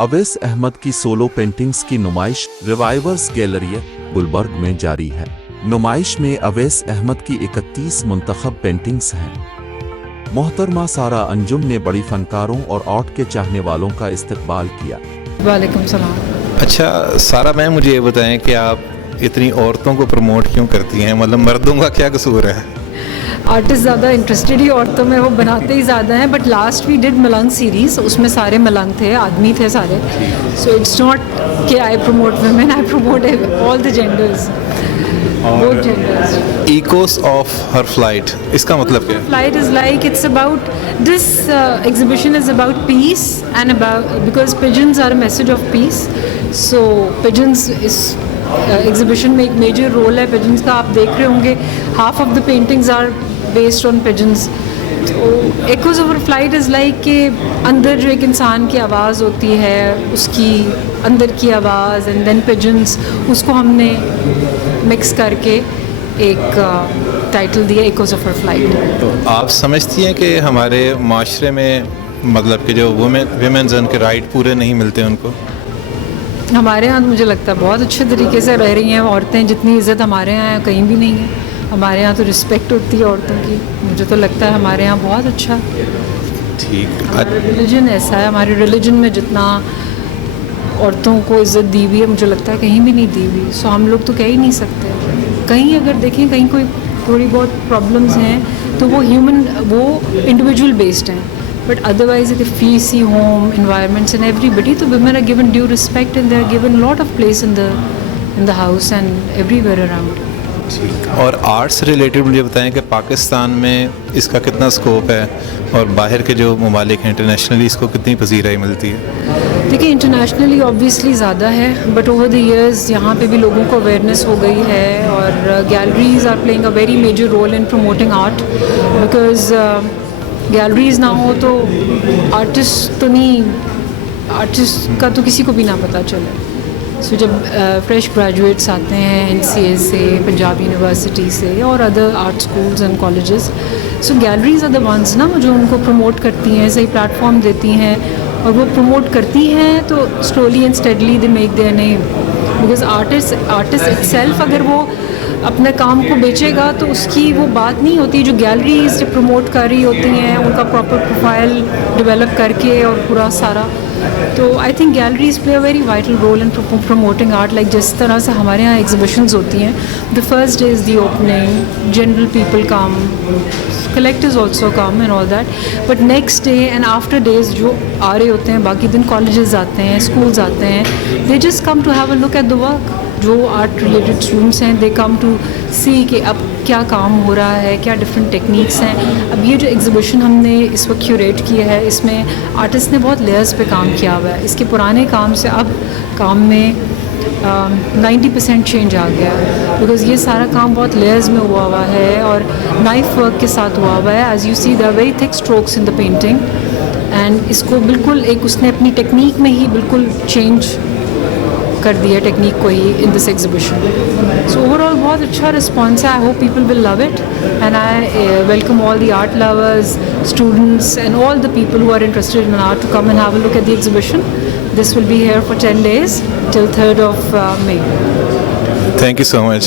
अवैस अहमद की solo paintings की नुमाइश रिवाइवर्स गैलरी गुलबर्ग में जारी है। नुमाइश में अवैस अहमद की 31 मुंतखब पेंटिंग्स हैं। मोहतरमा सारा अंजुम ने बड़ी फनकारों और आर्ट के चाहने वालों का इस्तकबाल किया। वालेकुम सलाम। अच्छा सारा मैम, मुझे ये बताएं कि आप इतनी औरतों को प्रमोट क्यों करती हैं? मतलब मर्दों का क्या कसूर है? आर्टिस्ट ज़्यादा इंटरेस्टेड ही औरतों में, वो बनाते ही ज़्यादा हैं। But last we did Malang series, उसमें सारे मलंग थे, आदमी थे सारे। सो इट्स नॉट कि आई promote women, I promote all the genders, both genders. Eeco of her flight, इसका मतलब क्या है? Flight is like, it's about this exhibition is about peace and about, because pigeons are a message of peace. So pigeons is exhibition में एक major role है pigeons का। आप देख रहे होंगे half of the paintings are based on pigeons. तो echoes of a flight is like कि अंदर जो एक इंसान की आवाज़ होती है, उसकी अंदर की आवाज़, and then pigeons, उसको हमने mix करके एक टाइटल दिया इकोस ऑफ हर फ्लाइट। तो आप समझती हैं कि हमारे माशरे में मतलब कि जो वुमेन्स उनके राइट पूरे नहीं मिलते उनको? हमारे यहाँ मुझे लगता है बहुत अच्छे तरीके से रह रही हैं औरतें। जितनी इज़्ज़त हमारे यहाँ कहीं भी नहीं है। हमारे यहाँ तो रिस्पेक्ट होती है औरतों की। मुझे तो लगता है हमारे यहाँ बहुत अच्छा। ठीक। हमारा रिलीजन ऐसा है, हमारे रिलीजन में जितना औरतों को इज़्ज़त दी हुई है, मुझे लगता है कहीं भी नहीं दी हुई। सो हम लोग तो कह ही नहीं सकते। कहीं अगर देखें कहीं कोई थोड़ी बहुत प्रॉब्लम्स हैं तो वो इंडिविजुअल बेस्ड हैं। But otherwise if you see home environments and everybody, तो women are given due respect and they are given lot of place in the house and everywhere around. और आर्ट से related मुझे बताएं कि पाकिस्तान में इसका कितना स्कोप है और बाहर के जो ममालिक हैं इंटरनेशनली इसको कितनी पजीराई मिलती है? देखिए इंटरनेशनली ऑब्वियसली ज़्यादा है, बट ओवर द इयर्स यहाँ पे भी लोगों को अवेयरनेस हो गई है और galleries are playing a very major role in promoting art. Because galleries ना हो तो आर्टिस्ट का तो किसी को भी ना पता चले। सो जब फ्रेश ग्रेजुएट्स आते हैं NCA से, पंजाब यूनिवर्सिटी से और other art schools and colleges, so galleries are the ones ना जो उनको प्रमोट करती हैं, सही प्लेटफॉर्म देती हैं और वो प्रमोट करती हैं तो slowly and steadily they make their name. Because artist itself अगर वो अपने काम को बेचेगा तो उसकी वो बात नहीं होती। जो गैलरीज जो प्रमोट कर रही होती हैं उनका प्रॉपर प्रोफाइल डेवलप करके और पूरा सारा, तो I think galleries play a very vital role in promoting art. Like जिस तरह से हमारे यहाँ एग्जिबिशंस होती हैं, the first day is the opening, general people come, collectors also come and all that, but next day and after days जो आ रहे होते हैं, बाकी दिन colleges आते हैं, schools आते हैं, they just come to have a look at the work. जो art related students हैं, they come to see कि अब क्या काम हो रहा है, क्या different techniques हैं। अब ये जो exhibition हमने इस वक्त curate किया है, इसमें artist ने बहुत layers पे काम किया हुआ है। इसके पुराने काम से अब काम में 90% चेंज आ गया है, बिकॉज़ ये सारा काम बहुत लेयर्स में हुआ है और नाइफ वर्क के साथ हुआ है। As you see the very thick strokes in the painting, and इसको बिल्कुल एक उसने अपनी टेक्निक में ही बिल्कुल चेंज कर दिया टेक्निक को ही in this exhibition. So overall बहुत अच्छा रिस्पॉन्स है। I hope people will love it and I welcome all the art lovers, students and all the people who are interested in art to come and have a look at the exhibition. This will be here for 10 days till 3rd of May. Thank you so much.